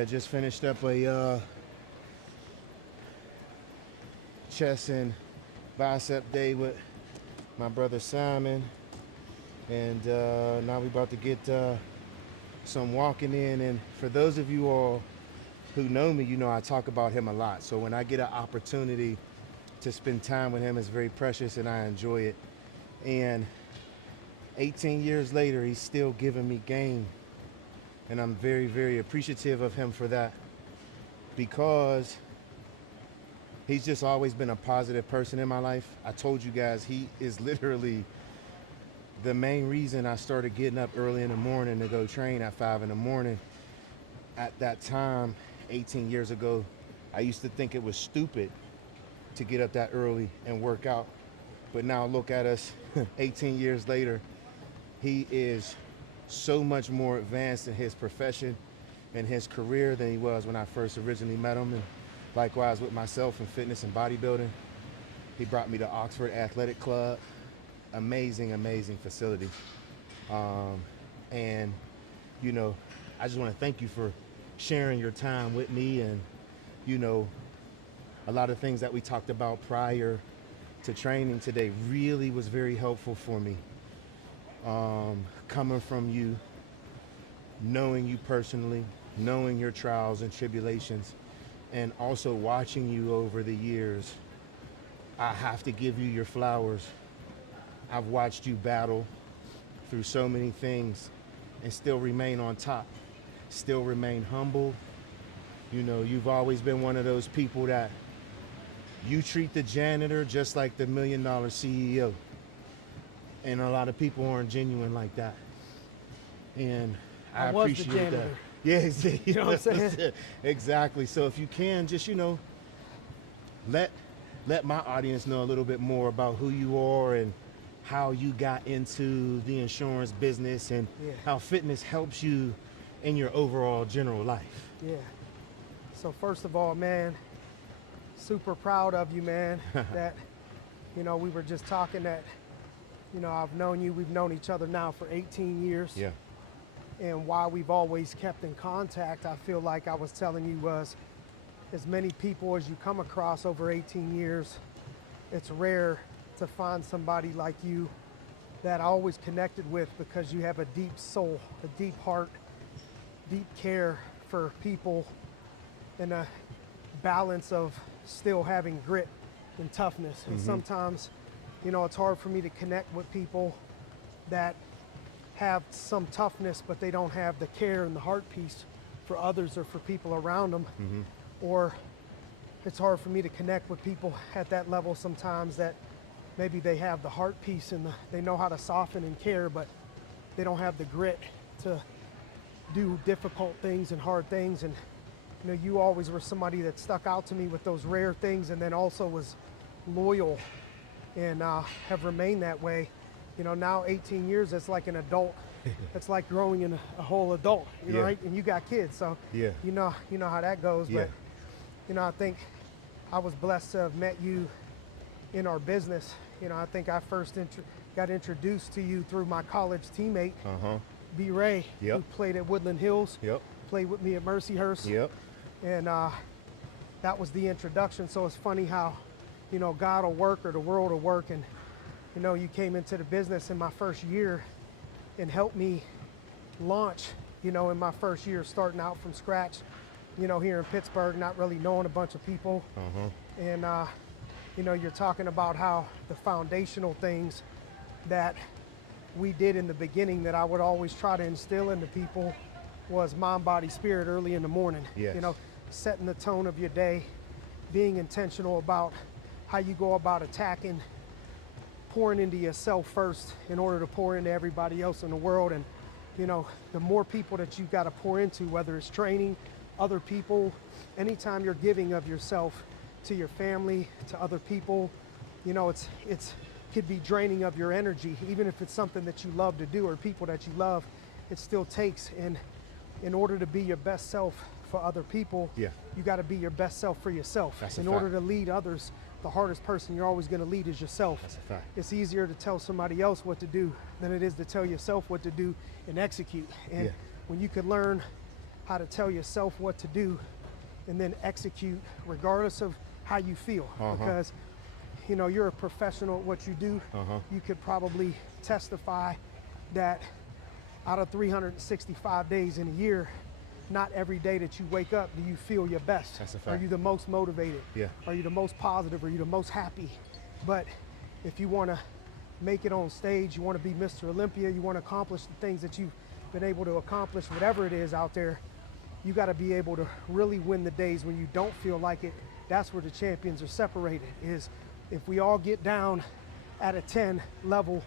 I just finished up a chest and bicep day with my brother Simon, and now we're about to get some walking in. And for those of you all who know me, you know I talk about him a lot. So when I get an opportunity to spend time with him, it's very precious and I enjoy it. And 18 years later, he's still giving me game. And I'm very, very appreciative of him for that, because he's just always been a positive person in my life. I told you guys, he is literally the main reason I started getting up early in the morning to go train at 5 in the morning. At that time, 18 years ago, I used to think it was stupid to get up that early and work out. But now look at us 18 years later. He is so much more advanced in his profession and his career than he was when I first originally met him. And likewise with myself in fitness and bodybuilding. He brought me to Oxford Athletic Club. Amazing, amazing facility. And, you know, I just want to thank you for sharing your time with me. And, you know, a lot of things that we talked about prior to training today really was very helpful for me. Coming from you, knowing you personally, knowing your trials and tribulations, and also watching you over the years, I have to give you your flowers. I've watched you battle through so many things and still remain on top, still remain humble. You know, you've always been one of those people that you treat the janitor just like the $1 million CEO. And a lot of people aren't genuine like that. And I appreciate that. Yeah, you know what I'm saying? Exactly. So if you can, just, you know, let my audience know a little bit more about who you are and how you got into the insurance business and how fitness helps you in your overall general life. Yeah. So first of all, man, super proud of you, man, that, you know, we were just talking that, you know, I've known you, we've known each other now for 18 years. Yeah. And why we've always kept in contact, I feel like I was telling you, was as many people as you come across over 18 years, it's rare to find somebody like you that I always connected with, because you have a deep soul, a deep heart, deep care for people, and a balance of still having grit and toughness. And sometimes, you know, it's hard for me to connect with people that have some toughness, but they don't have the care and the heart piece for others or for people around them. Or it's hard for me to connect with people at that level sometimes that maybe they have the heart piece and they know how to soften and care, but they don't have the grit to do difficult things and hard things. And, you know, you always were somebody that stuck out to me with those rare things, and then also was loyal and have remained that way. You know, now 18 years, it's like an adult. It's like growing in a whole adult, you know, right? And you got kids, so you know how that goes. But, you know, I think I was blessed to have met you in our business. You know, I think I first got introduced to you through my college teammate, B. Ray, who played at Woodland Hills, played with me at Mercyhurst. And that was the introduction. So it's funny how, you know, God will work or the world will work. And, you know, you came into the business in my first year and helped me launch, you know, in my first year, starting out from scratch, you know, here in Pittsburgh, not really knowing a bunch of people. And, you know, you're talking about how the foundational things that we did in the beginning that I would always try to instill into people was mind, body, spirit early in the morning. You know, setting the tone of your day, being intentional about how you go about attacking, pouring into yourself first in order to pour into everybody else in the world. And, you know, the more people that you've got to pour into, whether it's training, other people, anytime you're giving of yourself to your family, to other people, you know, it's could be draining of your energy. Even if it's something that you love to do or people that you love, it still takes. And in order to be your best self for other people, you got to be your best self for yourself. In order to lead others, the hardest person you're always going to lead is yourself. That's a fact. It's easier to tell somebody else what to do than it is to tell yourself what to do and execute. And when you can learn how to tell yourself what to do and then execute regardless of how you feel. Because, you know, you're a professional at what you do. You could probably testify that out of 365 days in a year, not every day that you wake up do you feel your best. That's a fact. Are you the most motivated? Yeah. Are you the most positive? Are you the most happy? But if you want to make it on stage, you want to be Mr. Olympia, you want to accomplish the things that you've been able to accomplish, whatever it is out there, you got to be able to really win the days when you don't feel like it. That's where the champions are separated, is if we all get down at a 10 level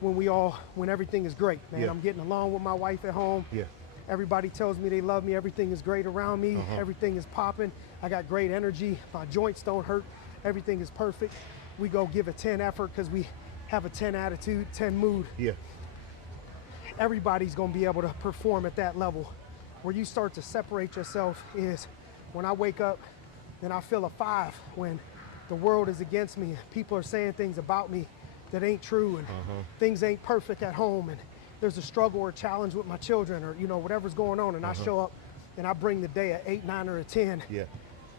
when everything is great, man. Yeah. I'm getting along with my wife at home. Yeah. Everybody tells me they love me. Everything is great around me. Everything is popping. I got great energy. My joints don't hurt. Everything is perfect. We go give a 10 effort because we have a 10 attitude, 10 mood. Yeah. Everybody's going to be able to perform at that level. Where you start to separate yourself is when I wake up and I feel a 5, when the world is against me. People are saying things about me that ain't true, and things ain't perfect at home, and there's a struggle or a challenge with my children, or, you know, whatever's going on, and I show up and I bring the day a 8, 9, or a 10. Yeah.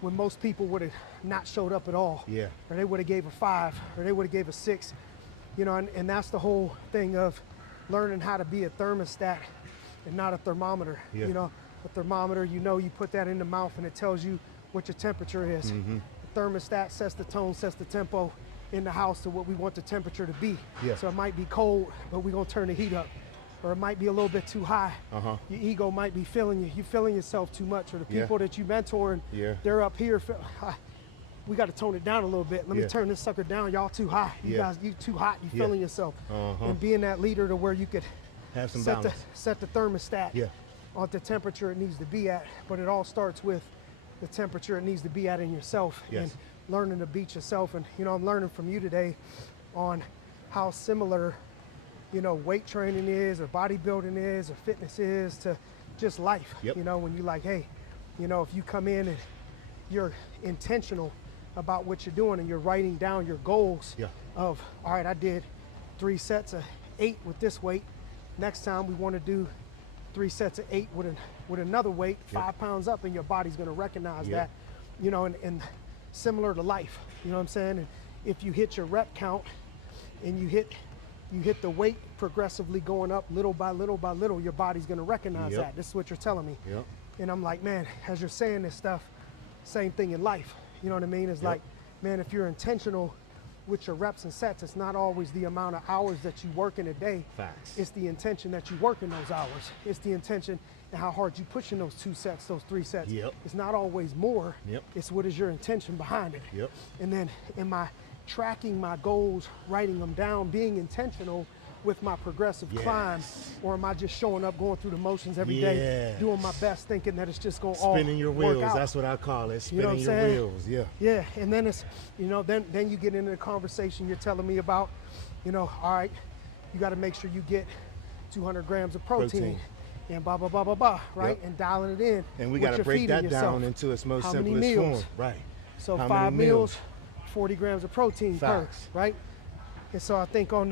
When most people would have not showed up at all. Yeah. Or they would have gave a 5, or they would have gave a 6. You know, and that's the whole thing of learning how to be a thermostat and not a thermometer. Yeah. You know, a thermometer, you know, you put that in the mouth and it tells you what your temperature is. The thermostat sets the tone, sets the tempo in the house to what we want the temperature to be. Yeah. So it might be cold, but we're gonna turn the heat up. Or it might be a little bit too high. Your ego might be feeling you. You're feeling yourself too much. Or the people that you mentoring, they're up here. We got to tone it down a little bit. Let me turn this sucker down. Y'all too high. You guys, you too hot. You feeling yourself. And being that leader to where you could have some set balance. set the thermostat Yeah. on the temperature it needs to be at. But it all starts with the temperature it needs to be at in yourself. Yes. And learning to beat yourself. And, you know, I'm learning from you today on how similar, you know, weight training is, or bodybuilding is, or fitness is to just life. Yep. You know, when you like, hey, you know, if you come in and you're intentional about what you're doing and you're writing down your goals of, all right, I did 3 sets of 8 with this weight. Next time we want to do 3 sets of 8 with another weight, 5 pounds up, and your body's going to recognize that, you know, and similar to life, you know what I'm saying? And if you hit your rep count and you hit the weight progressively going up little by little by little, your body's gonna recognize that. This is what you're telling me. And I'm like, man, as you're saying this stuff, same thing in life. You know what I mean? It's like, man, if you're intentional with your reps and sets, it's not always the amount of hours that you work in a day. Facts. It's the intention that you work in those hours. It's the intention and how hard you push in those 2 sets, those 3 sets. It's not always more. It's what is your intention behind it. And then am I tracking my goals, writing them down, being intentional with my progressive climb, or am I just showing up, going through the motions every day, doing my best, thinking that it's just going to all spinning your work wheels? out? That's what I call it. Spinning You know what I'm your saying? wheels. Yeah, and then it's, you know, then you get into the conversation you're telling me about, you know, all right, you got to make sure you get 200 grams of protein. And blah, blah, blah, blah, blah, right? And dialing it in. And we got to break that down into its most simplest form. Right. So How 5 many meals, 40 grams of protein per, right? And so I think in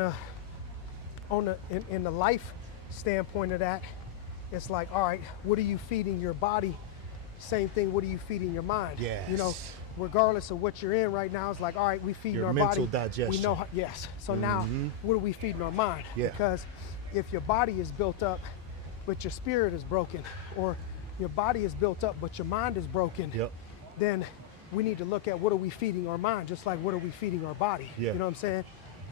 the life standpoint of that, it's like, all right, what are you feeding your body? Same thing, what are you feeding your mind? You know, regardless of what you're in right now, it's like, all right, we feeding your our mental body. digestion. We know how, So now, what are we feeding our mind? Because if your body is built up, but your spirit is broken, or your body is built up, but your mind is broken, then we need to look at what are we feeding our mind, just like what are we feeding our body. You know what I'm saying?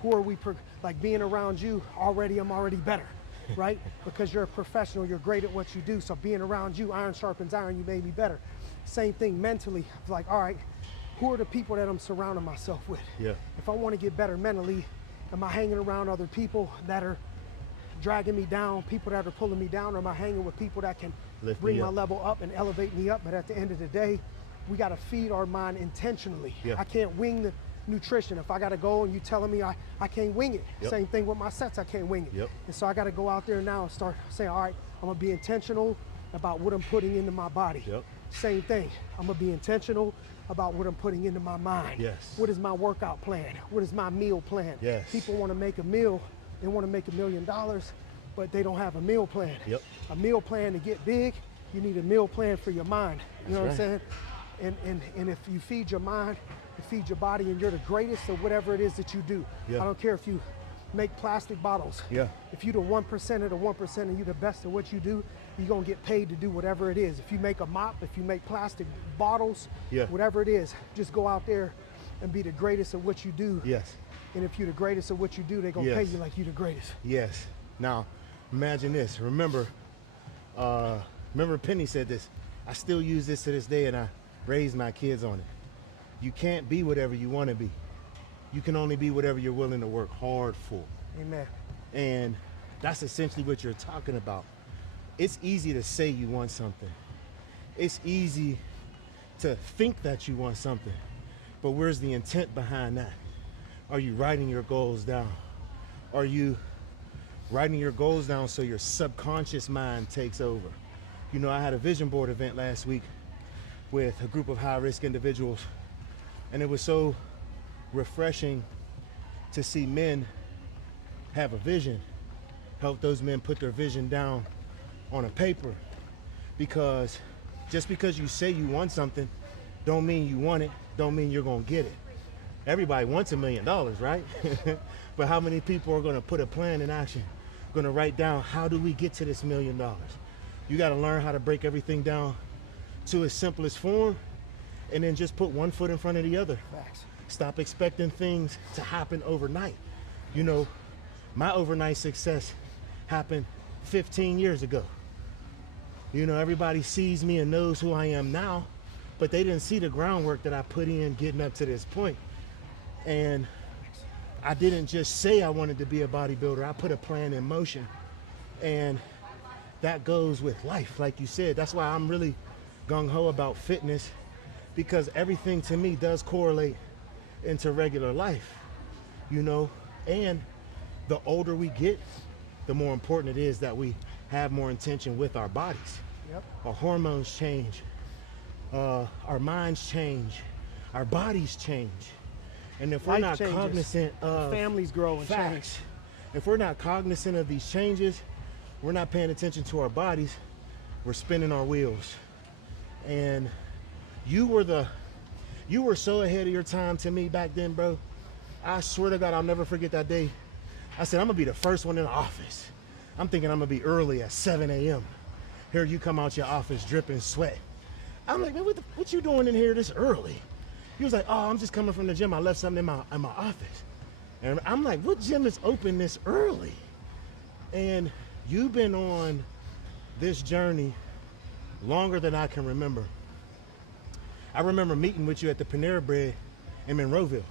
Who are we, like being around you, I'm already better, right? Because you're a professional, you're great at what you do, so being around you, iron sharpens iron, you made me better. Same thing mentally, it's like, all right, who are the people that I'm surrounding myself with? If I want to get better mentally, am I hanging around other people that are dragging me down, people that are pulling me down, or am I hanging with people that can bring my level up and elevate me up? But at the end of the day, we got to feed our mind intentionally. I can't wing the nutrition. If I got to go and you telling me I can't wing it. Same thing with my sets, I can't wing it. And so I got to go out there now and start saying, all right, I'm going to be intentional about what I'm putting into my body. Same thing, I'm going to be intentional about what I'm putting into my mind. What is my workout plan? What is my meal plan? People want to make a meal, they want to make $1 million, but they don't have a meal plan. A meal plan to get big you need a meal plan for your mind. You know That's what I'm saying? And if you feed your mind, you feed your body, and you're the greatest at whatever it is that you do. Yeah. I don't care if you make plastic bottles. Yeah. If you're the 1% of the 1% and you're the best at what you do, you're gonna get paid to do whatever it is. If you make a mop, if you make plastic bottles, Yeah. whatever it is, just go out there and be the greatest at what you do. Yes. And if you're the greatest at what you do, they're gonna pay Yes. you like you're the greatest. Yes. Now, imagine this. Remember Penny said this. I still use this to this day, and I raised my kids on it. You can't be whatever you want to be. You can only be whatever you're willing to work hard for. Amen. And that's essentially what you're talking about. It's easy to say you want something. It's easy to think that you want something. But where's the intent behind that? Are you writing your goals down? Are you writing your goals down so your subconscious mind takes over? You know, I had a vision board event last week with a group of high-risk individuals, and it was so refreshing to see men have a vision, help those men put their vision down on a paper. Because just because you say you want something don't mean you want it, don't mean you're gonna get it. Everybody wants $1 million, right? But how many people are gonna put a plan in action, gonna write down, how do we get to this $1 million? You gotta learn how to break everything down to its simplest form, and then just put one foot in front of the other. Facts. Stop expecting things to happen overnight. You know, my overnight success happened 15 years ago. You know, everybody sees me and knows who I am now, but they didn't see the groundwork that I put in getting up to this point. And I didn't just say I wanted to be a bodybuilder. I put a plan in motion. And that goes with life, like you said. That's why I'm really gung-ho about fitness, because everything to me does correlate into regular life, you know. And the older we get, the more important it is that we have more intention with our bodies. Yep. Our hormones change, our minds change, our bodies change. And if we're Life not changes. cognizant of Families grow and change. facts, if we're not cognizant of these changes, we're not paying attention to our bodies, we're spinning our wheels. And you were so ahead of your time to me back then, bro. I swear to God, I'll never forget that day. I said, I'm gonna be the first one in the office. I'm thinking I'm gonna be early at 7 a.m. Here you come out your office dripping sweat. I'm like, man, what you doing in here this early? He was like, oh, I'm just coming from the gym. I left something in my office. And I'm like, what gym is open this early? And you've been on this journey longer than I can remember. I remember meeting with you at the Panera Bread in Monroeville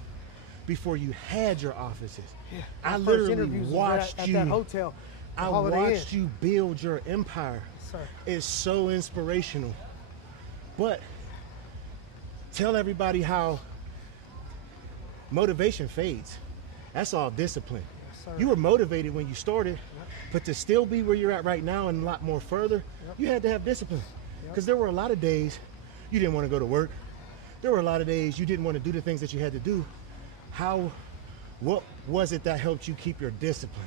before you had your offices. Yeah. I My first literally interviews was watched at you. that hotel. I Holiday watched Inn. you build your empire. Sir. It's so inspirational. But tell everybody how motivation fades. That's all discipline. Yes, sir. You were motivated when you started, Yep. but to still be where you're at right now and a lot more further, Yep. you had to have discipline. Yep. Because there were a lot of days you didn't want to go to work. There were a lot of days you didn't want to do the things that you had to do. What was it that helped you keep your discipline?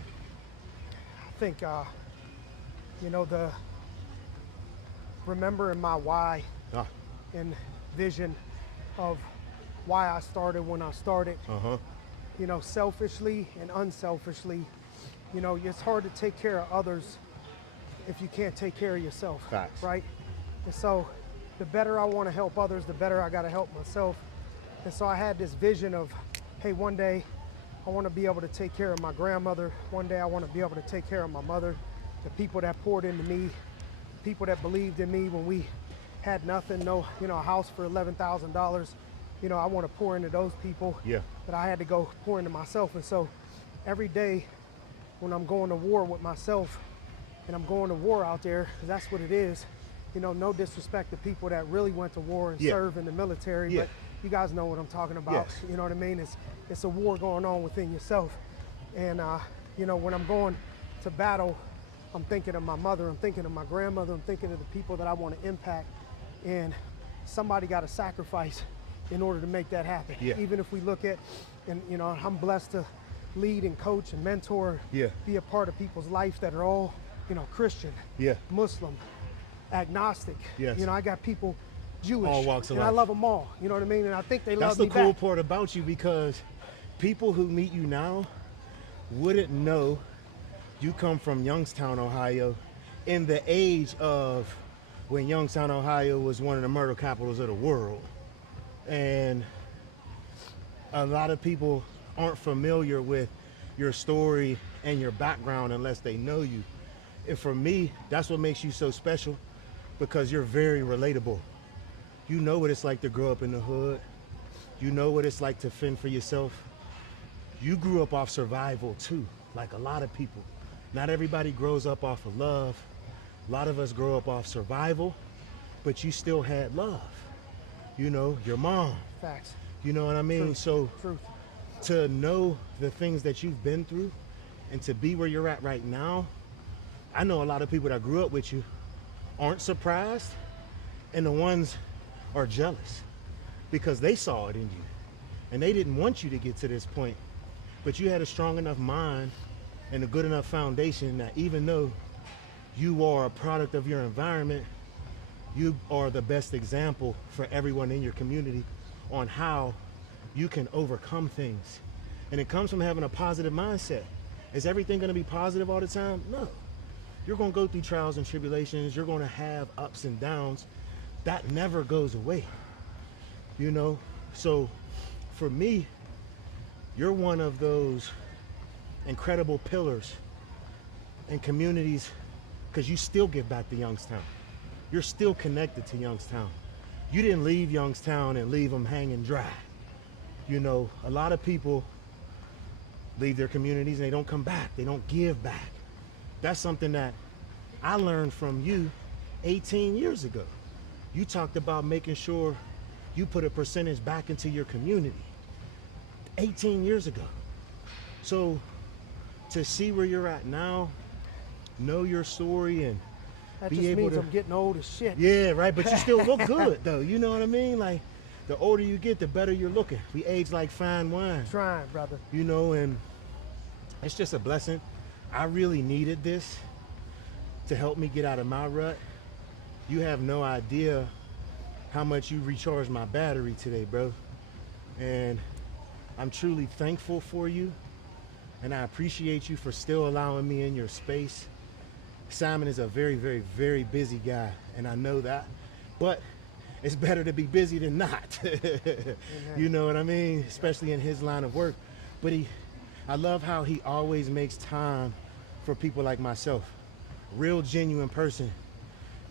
I think, you know, the remembering my why Ah, and vision of why I started when I started, uh-huh. you know, selfishly and unselfishly. You know, it's hard to take care of others if you can't take care of yourself, Facts. right? And so the better I want to help others, the better I got to help myself. And so I had this vision of, hey, one day I want to be able to take care of my grandmother. One day I want to be able to take care of my mother, the people that poured into me, people that believed in me when we had nothing, no, you know, a house for $11,000. You know, I want to pour into those people. Yeah. But I had to go pour into myself. And so every day when I'm going to war with myself, and I'm going to war out there, because that's what it is, you know, no disrespect to people that really went to war and Yeah. served in the military, Yeah. but you guys know what I'm talking about. Yes. You know what I mean? It's a war going on within yourself. And, you know, when I'm going to battle, I'm thinking of my mother, I'm thinking of my grandmother, I'm thinking of the people that I want to impact. And somebody got to sacrifice in order to make that happen. Yeah. Even if we look at, and you know, I'm blessed to lead and coach and mentor, Yeah. be a part of people's life that are all, you know, Christian, Yeah. Muslim, agnostic. Yes. You know, I got people Jewish, All walks of and I life. love them all. You know what I mean? And I think they That's love me the cool back. part about you, because people who meet you now wouldn't know you come from Youngstown, Ohio, in the age of when Youngstown, Ohio was one of the murder capitals of the world. And a lot of people aren't familiar with your story and your background unless they know you. And for me, that's what makes you so special, because you're very relatable. You know what it's like to grow up in the hood. You know what it's like to fend for yourself. You grew up off survival too, like a lot of people. Not everybody grows up off of love. A lot of us grow up off survival, but you still had love. You know, your mom. Facts. You know what I mean? Truth. So Truth. to know the things that you've been through and to be where you're at right now, I know a lot of people that grew up with you aren't surprised, and the ones are jealous because they saw it in you and they didn't want you to get to this point. But you had a strong enough mind and a good enough foundation that even though you are a product of your environment, you are the best example for everyone in your community on how you can overcome things. And it comes from having a positive mindset. Is everything going to be positive all the time? No. You're going to go through trials and tribulations. You're going to have ups and downs. That never goes away. You know? So for me, you're one of those incredible pillars in communities, because you still give back to Youngstown. You're still connected to Youngstown. You didn't leave Youngstown and leave them hanging dry. You know, a lot of people leave their communities and they don't come back. They don't give back. That's something that I learned from you 18 years ago. You talked about making sure you put a percentage back into your community 18 years ago. So to see where you're at now, know your story, and That be just able means to, I'm getting old as shit. yeah, right, but you still look good though. You know what I mean? Like, the older you get, the better you're looking. We age like fine wine. Trying, brother. You know, and it's just a blessing. I really needed this to help me get out of my rut. You have no idea how much you recharged my battery today, bro. And I'm truly thankful for you, and I appreciate you for still allowing me in your space. Simon is a very, very, very busy guy, and I know that, but it's better to be busy than not. You know what I mean? Especially in his line of work. But I love how he always makes time for people like myself. Real genuine person.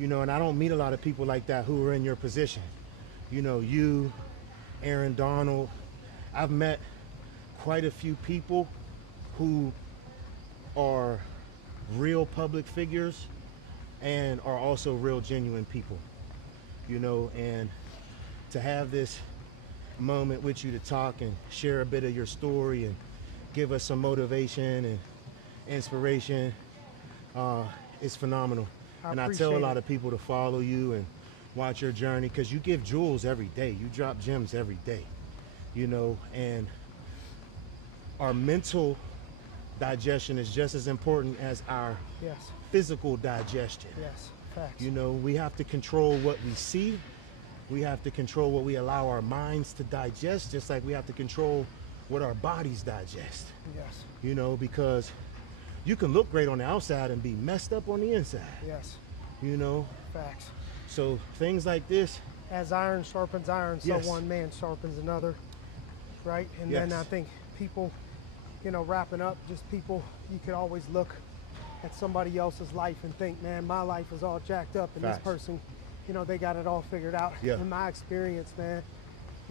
You know, and I don't meet a lot of people like that who are in your position. You know, you, Aaron Donald. I've met quite a few people who are real public figures and are also real genuine people. You know, and to have this moment with you to talk and share a bit of your story and give us some motivation and inspiration is phenomenal. And I tell a lot of people to follow you and watch your journey, because you give jewels every day. You drop gems every day, you know, and our mental digestion is just as important as our physical digestion. Yes, facts. You know, we have to control what we see. We have to control what we allow our minds to digest, just like we have to control what our bodies digest. Yes. You know, because you can look great on the outside and be messed up on the inside. Yes. You know? Facts. So things like this. As iron sharpens iron, so one man sharpens another. Right? And then I think people, you know, wrapping up, just people, you could always look at somebody else's life and think, man, my life is all jacked up, and this person, you know, they got it all figured out. In my experience, man,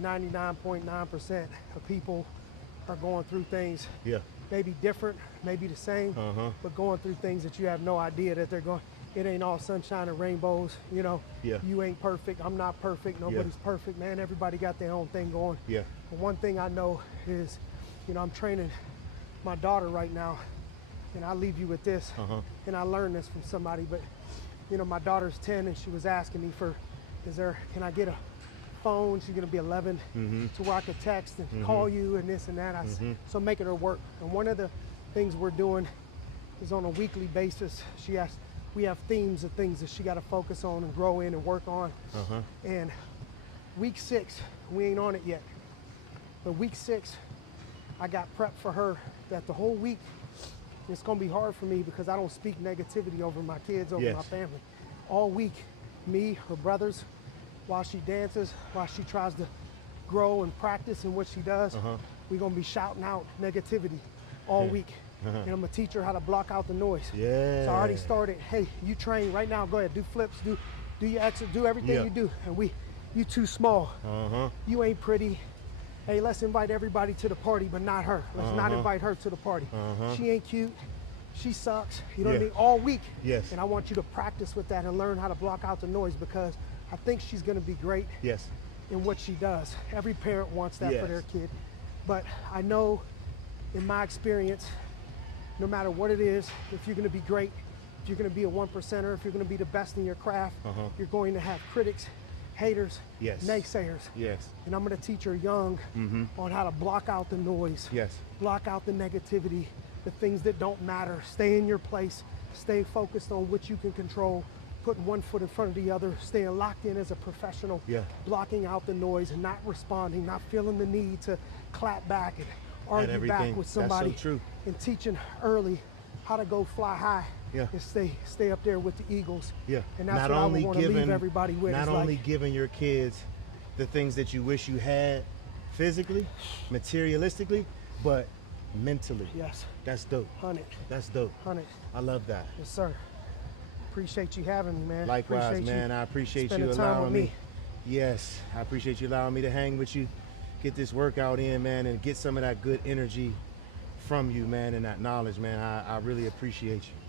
99.9% of people are going through things maybe different, maybe the same, but going through things that you have no idea that they're going. It ain't all sunshine and rainbows, you know. You ain't perfect, I'm not perfect, nobody's perfect, man. Everybody got their own thing going. But one thing I know is, you know, I'm training my daughter right now, and I'll leave you with this, and I learned this from somebody, but you know, my daughter's 10 and she was asking me for, can I get a phone? She's gonna be 11, to where I could text and call you and this and that. So making her work. And one of the things we're doing is on a weekly basis, she has we have themes of things that she got to focus on and grow in and work on. And week 6, we ain't on it yet. But week 6, I got prepped for her that the whole week, it's going to be hard for me because I don't speak negativity over my kids, over my family. All week, me, her brothers, while she dances, while she tries to grow and practice in what she does, we're going to be shouting out negativity all week. And I'm going to teach her how to block out the noise. So I already started, hey, you train right now, go ahead, do flips, do your exit, do everything you do. And you too small. You ain't pretty. Hey, let's invite everybody to the party, but not her. Let's not invite her to the party. She ain't cute. She sucks. You know what I mean? All week. And I want you to practice with that and learn how to block out the noise because I think she's going to be great in what she does. Every parent wants that for their kid. But I know in my experience, no matter what it is, if you're going to be great, if you're going to be a 1%er, if you're going to be the best in your craft, you're going to have critics, haters, naysayers. And I'm going to teach her young on how to block out the noise, block out the negativity, the things that don't matter. Stay in your place, stay focused on what you can control, putting one foot in front of the other, staying locked in as a professional, blocking out the noise and not responding, not feeling the need to clap back and argue back with somebody. That's so true. And teaching early how to go fly high and stay up there with the Eagles. And that's not what only I want to leave everybody with. Not only giving your kids the things that you wish you had physically, materialistically, but mentally. That's dope. 100. That's dope. 100. I love that. Yes, sir. Appreciate you having me, man. Likewise, appreciate man. I appreciate you allowing me. Yes, I appreciate you allowing me to hang with you, get this workout in, man, and get some of that good energy from you, man, and that knowledge, man. I really appreciate you.